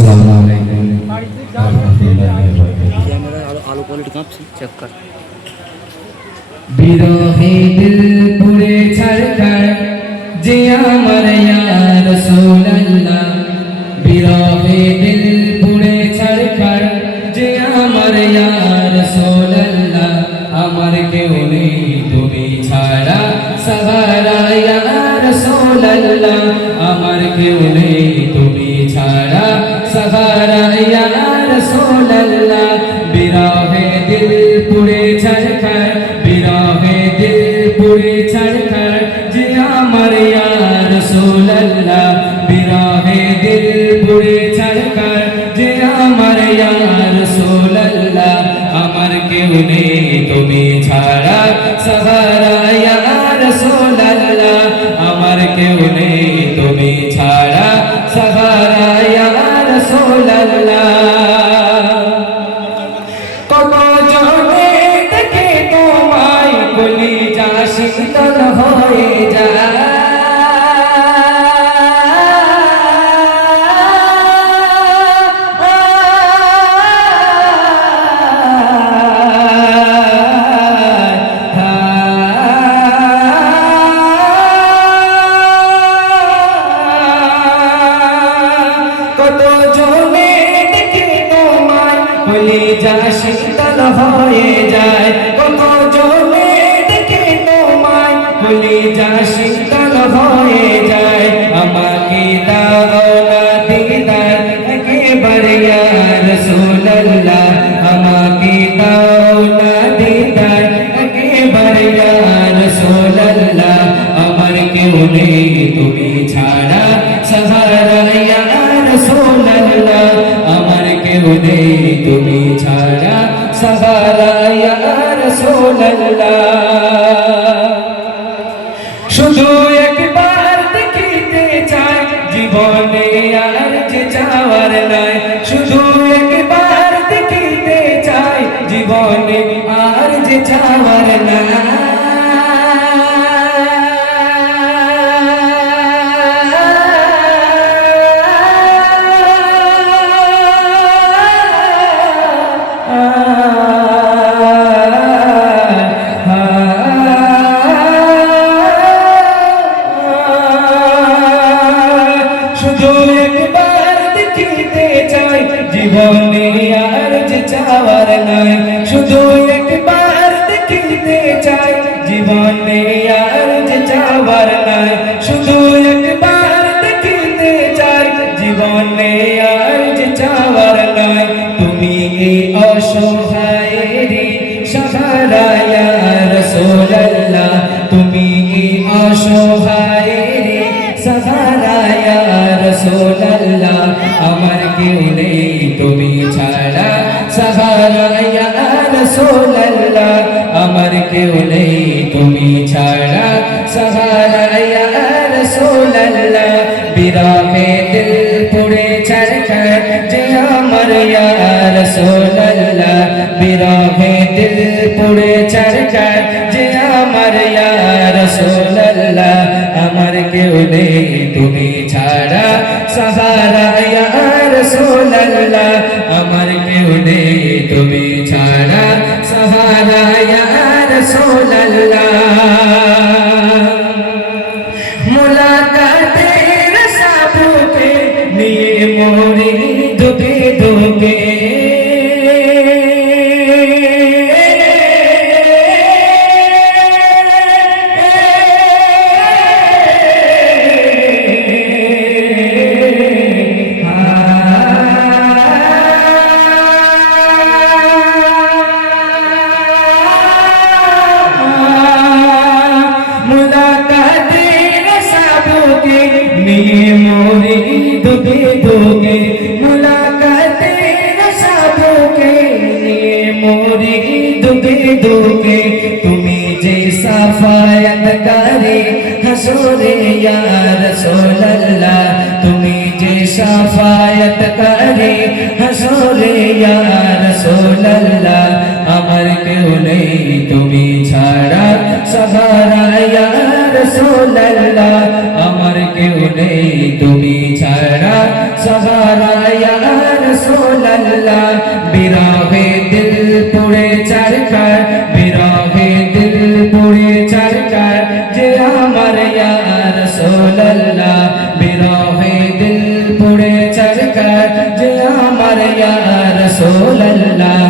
আসসালামু আলাইকুম ওয়া রাহমাতুল্লাহি ওয়া বারাকাতুহু। ক্যামেরা আলো কোয়ালিটি কাঁপছে, চেক কর। বিরহে দিল পুড়ে ছাড়কার যে আমার ইয়া রাসূলুল্লাহ, বিরহে দিল পুড়ে ছাড়কার যে আমার ইয়া রাসূলুল্লাহ, আমার কেউ নেই তুমি ছাড়া সাহারা ইয়া রাসূলুল্লাহ, আমার কেউ নেই তুমি ছাড়া সাহারা ইয়া রাসূলুল্লাহ। বিরহে দিল পুড়ে ছাড়কার, বিরহে দিল পুড়ে ছাড়কার যে আমার ইয়া রাসূলুল্লাহ, বিরহে দিল পুড়ে ছাড়কার যে আমার ইয়া রাসূলুল্লাহ, আমার কেউ নেই তুমি ছাড়া সাহারা ইয়া রাসূলুল্লাহ, আমার কেউ নেই তুমি ছাড়া সাহারা ইয়া রাসূলুল্লাহ। কত জনে দেখে তোমায় কলিজা শীতল হয়ে যায়, কত জনে দেখে তোমায় কলিজা শীতল হয়ে যায়, কত জনে দেখে তোমায় কলিজা শীতল হয়ে যায়। আমাকে দাও না দিদার একেবারে ইয়া রাসূলুল্লাহ, আমাকে দাও না দিদার একেবারে ইয়া রাসূলুল্লাহ, আমার কেউ নেই তুমি ছাড়া সাহারা ইয়া রাসূলুল্লাহ, আমার কেউ নেই তুমি ছাড়া সাহারা ইয়া রাসূলুল্লাহ। শুধু একবার দেখিতে চাই জীবনে আর যে যাওয়ার নাই, শুধু একবার দেখিতে চাই জীবনে আর যে যাওয়ার নাই। শুধু একবার দেখিতে চাই জীবনে আর যে যাওয়ার নাই, শুধু একবার দেখিতে চাই জীবনে আর যে যাওয়ার নাই, শুধু একবার দেখিতে চাই জীবনে আর যে যাওয়ার নাই। তুমি এই অসহায়েরই সাহারা ইয়া রাসূলুল্লাহ, তুমি এই অসহায়েরই সাহারা ইয়া রাসূলুল্লাহ, আমার কেউ নেই তুমি ছাড়া সাহারা ইয়া রাসূলুল্লাহ, আমার কেউ নেই তুমি ছাড়া সাহারা ইয়া রাসূলুল্লাহ। বিরহে দিল পুড়ে ছাড়কার যে আমার ইয়া রাসূলুল্লাহ, বিরহে দিল পুড়ে ছাড়কার যে আমার ইয়া রাসূলুল্লাহ, আমার কেউ নেই তুমি ছাড়া সাহারা ইয়া রাসূলুল্লাহ, আমার কেউ নেই তুমি ছাড়া সাহারা ইয়া রাসূলুল্লাহ। মুলাকাতের সাবুকে নিয়ে মরি দুঃখে দুঃখে, মুলাকাতের সাবুকে নিয়ে মরি দুঃখে দুঃখে, মুলাকাতের সাবুকে নিয়ে মরি দুঃখে দুঃখে। তুমি যে সাফায়াতকারী হাসরে ইয়া রাসূলুল্লাহ, তুমি যে সাফায়াতকারী হাসরে ইয়া রাসূলুল্লাহ, আমার কেউ নেই তুমি ছাড়া সাহারা ইয়া রাসূলুল্লাহ, আমার কেউ নেই তুমি ছাড়া সাহারা ইয়া রাসূলুল্লাহ বিরহে দিল পুড়ে চারকার বিরহে দিল পুড়ে চারকার যে আমার ইয়া রাসূলুল্লাহ বিরহে দিল পুড়ে চারকার যে আমার ইয়া রাসূলুল্লাহ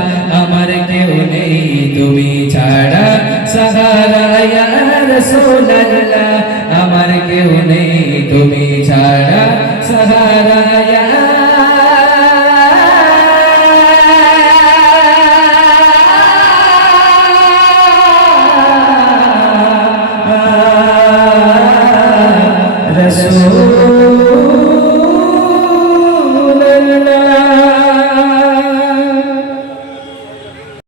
আমার কেউ নেই তুমি ছাড়া সাহারা ইয়া রাসূলুল্লাহ আমার কেউ নেই